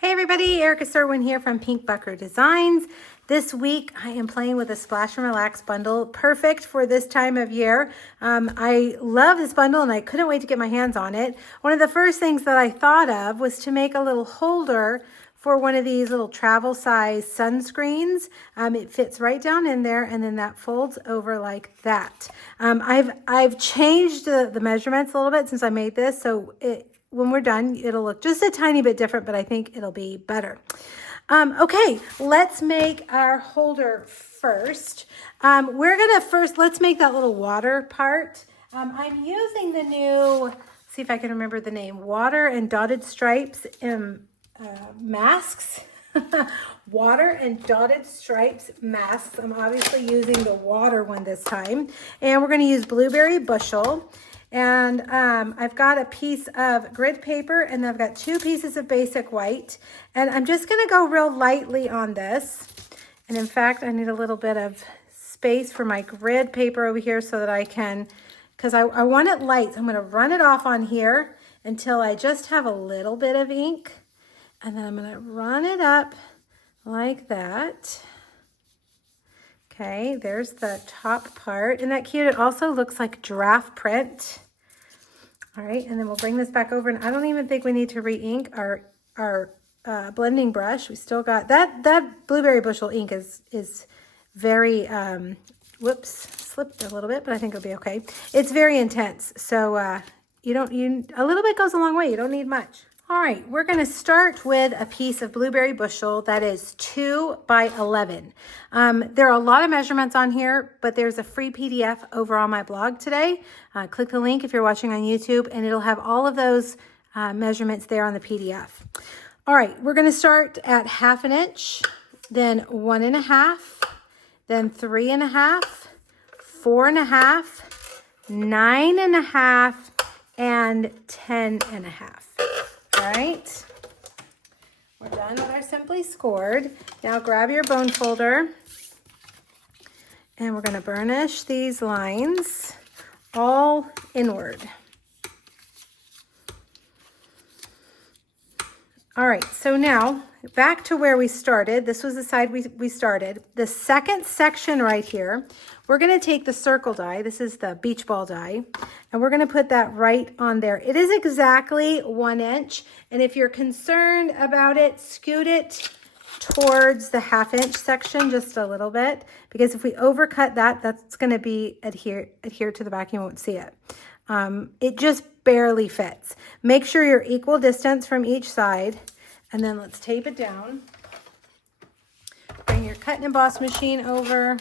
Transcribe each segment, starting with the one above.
Hey everybody, Erica Serwin here from Pink Bucker Designs. This week I am playing with a Splash and Relax bundle, perfect for this time of year. I love this bundle and I couldn't wait to get my hands on it. One of the first things that I thought of was to make a little holder for one of these little travel size sunscreens. It fits right down in there and then that folds over like that. I've changed the measurements a little bit since I made this, so when we're done, it'll look just a tiny bit different, but I think it'll be better. Okay, let's make our holder first. Let's make that little water part. I'm using the new, see if I can remember the name, Water and Dotted Stripes masks. Water and Dotted Stripes masks. I'm obviously using the water one this time. And we're going to use Blueberry Bushel. And I've got a piece of grid paper and I've got 2 pieces of basic white. And I'm just going to go real lightly on this. And in fact, I need a little bit of space for my grid paper over here so that I can, because I want it light. So I'm going to run it off on here until I just have a little bit of ink. And then I'm going to run it up like that. Okay, there's the top part. Isn't that cute? It also looks like giraffe print. All right, and then we'll bring this back over. And I don't even think we need to re-ink our blending brush. We still got that Blueberry Bushel ink is very, whoops, slipped a little bit, but I think it'll be okay. It's very intense, so a little bit goes a long way. You don't need much. All right, we're going to start with a piece of Blueberry Bushel that is 2 by 11. There are a lot of measurements on here, but there's a free PDF over on my blog today. Click the link if you're watching on YouTube, and it'll have all of those measurements there on the PDF. All right, we're going to start at 1/2 inch, then 1 1/2, then 3 1/2, 4 1/2, 9 1/2, and 10 1/2. All right, we're done with our Simply Scored. Now grab your bone folder and we're going to burnish these lines all inward. All right, so now back to where we started. This was the side we started. The second section right here, we're going to take the circle die. This is the beach ball die. And we're going to put that right on there. It is exactly 1 inch. And if you're concerned about it, scoot it towards the 1/2 inch section just a little bit. Because if we overcut that, that's going to be adhere to the back. You won't see it. It just barely fits. Make sure you're equal distance from each side. And then let's tape it down. Bring your cut and emboss machine over.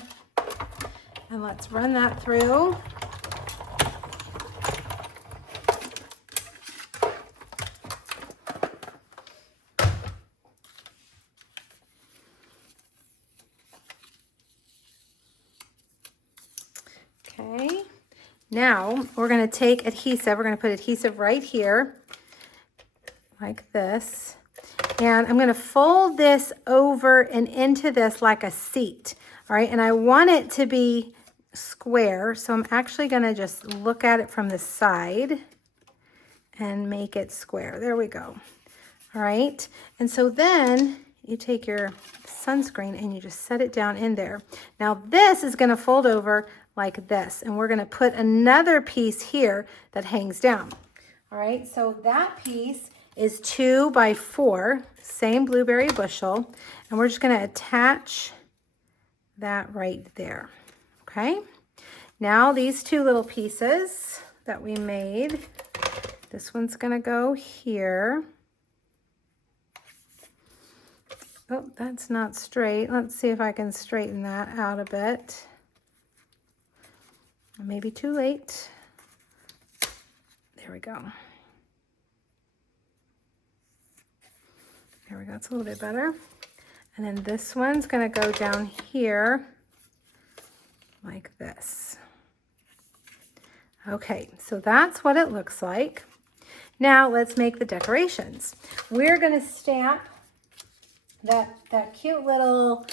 And let's run that through. Okay, now we're going to take adhesive. We're going to put adhesive right here, like this. And I'm going to fold this over and into this like a seat. All right, and I want it to be square. So I'm actually going to just look at it from the side and make it square. There we go. All right, and so then you take your sunscreen and you just set it down in there. Now this is going to fold over like this, and we're going to put another piece here that hangs down. All right, so that piece is 2 by 4, same Blueberry Bushel, and we're just going to attach that right there. Okay, now these 2 little pieces that we made, this one's going to go here. Oh, that's not straight. Let's see if I can straighten that out a bit. Maybe too late. There we go. There we go. It's a little bit better. And then this one's going to go down here like this. Okay, so that's what it looks like. Now let's make the decorations. We're going to stamp that cute little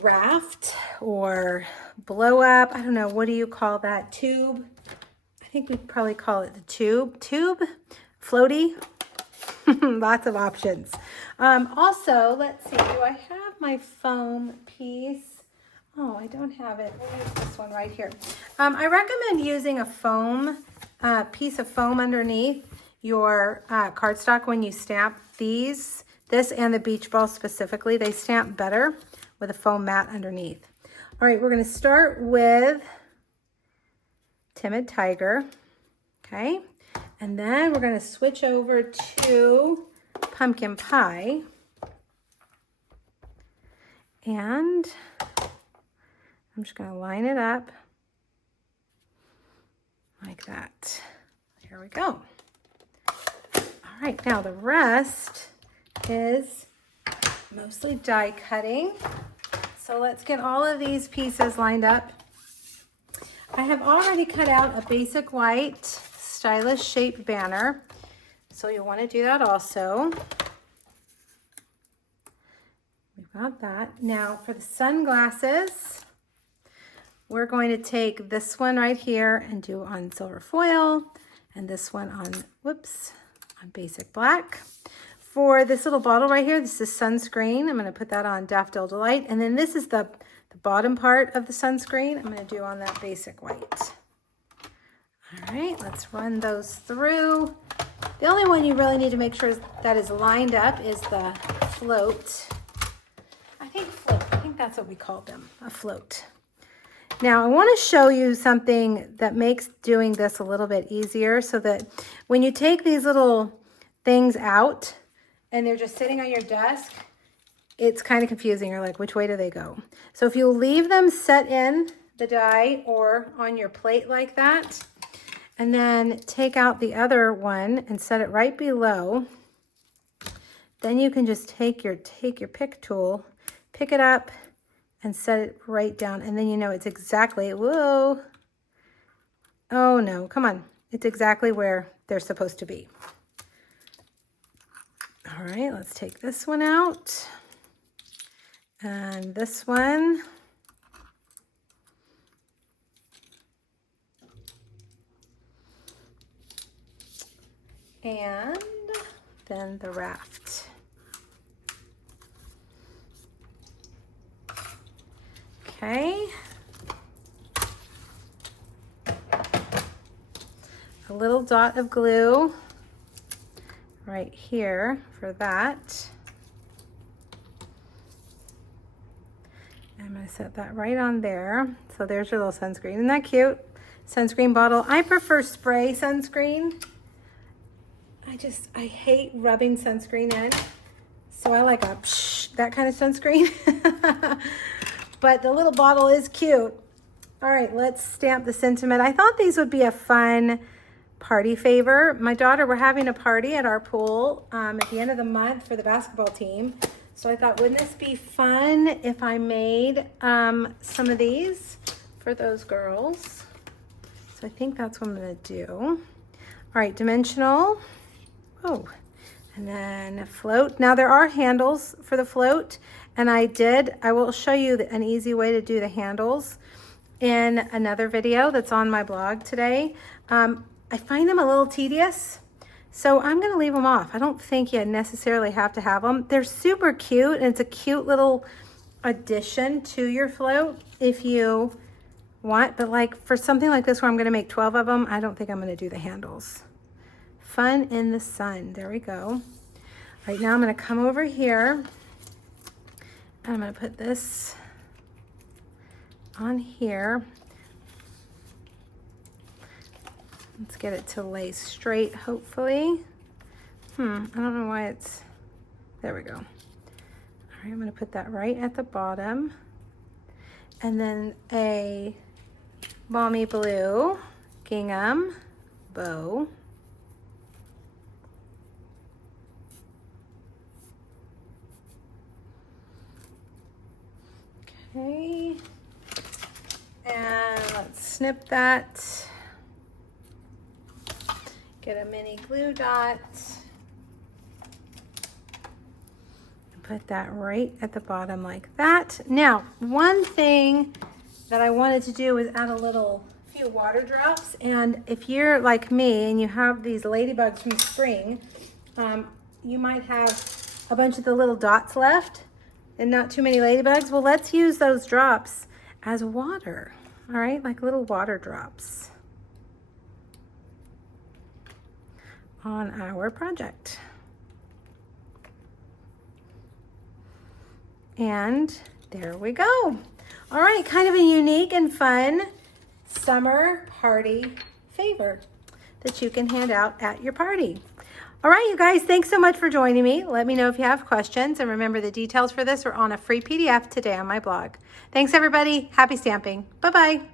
raft or blow up. I don't know. What do you call that? Tube? I think we'd probably call it the tube. Floaty. Lots of options. Also, let's see, do I have my foam piece? Oh, I don't have it. We'll use this one right here. I recommend using a foam, piece of foam underneath your cardstock when you stamp these. This and the beach ball specifically, they stamp better with a foam mat underneath. All right, we're going to start with Timid Tiger, okay? And then we're going to switch over to Pumpkin Pie. And I'm just going to line it up like that. Here we go. All right, now the rest is mostly die cutting. So let's get all of these pieces lined up. I have already cut out a basic white stylish shape banner. So you'll want to do that also. We've got that. Now for the sunglasses, we're going to take this one right here and do on silver foil, and this one on, whoops, on basic black. For this little bottle right here, this is sunscreen. I'm going to put that on Daffodil Delight. And then this is the bottom part of the sunscreen. I'm going to do on that basic white. All right, let's run those through. The only one you really need to make sure that is lined up is the float. I think that's what we called them, a float. Now I want to show you something that makes doing this a little bit easier, so that when you take these little things out and they're just sitting on your desk, it's kind of confusing. You're like, which way do they go? So if you leave them set in the die or on your plate like that, and then take out the other one and set it right below, then you can just take your pick tool, pick it up and set it right down, and then you know it's exactly, whoa, oh no, come on, it's exactly where they're supposed to be. All right, let's take this one out, and this one. And then the raft. Okay. A little dot of glue right here for that. I'm going to set that right on there. So there's your little sunscreen. Isn't that cute? Sunscreen bottle. I prefer spray sunscreen. I hate rubbing sunscreen in. So I like a that kind of sunscreen. But the little bottle is cute. All right, let's stamp the sentiment. I thought these would be a fun party favor. My daughter, we're having a party at our pool at the end of the month for the basketball team. So I thought, wouldn't this be fun if I made some of these for those girls? So I think that's what I'm gonna do. All right, dimensional. Oh, and then a float. Now there are handles for the float, and I will show you an easy way to do the handles in another video that's on my blog today. I find them a little tedious, so I'm gonna leave them off. I don't think you necessarily have to have them. They're super cute, and it's a cute little addition to your float if you want, but like for something like this where I'm gonna make 12 of them, I don't think I'm gonna do the handles. Fun in the sun. There we go. Right now I'm going to come over here and I'm going to put this on here. Let's get it to lay straight, hopefully. I don't know why it's, there we go. All right, I'm going to put that right at the bottom. And then a balmy blue gingham bow. Okay, and let's snip that. Get a mini glue dot. Put that right at the bottom like that. Now, one thing that I wanted to do was add a few water drops. And if you're like me and you have these ladybugs from spring, you might have a bunch of the little dots left and not too many ladybugs. Well, let's use those drops as water, all right? Like little water drops on our project. And there we go. All right, kind of a unique and fun summer party favor that you can hand out at your party. All right, you guys, thanks so much for joining me. Let me know if you have questions. And remember, the details for this are on a free PDF today on my blog. Thanks, everybody. Happy stamping. Bye-bye.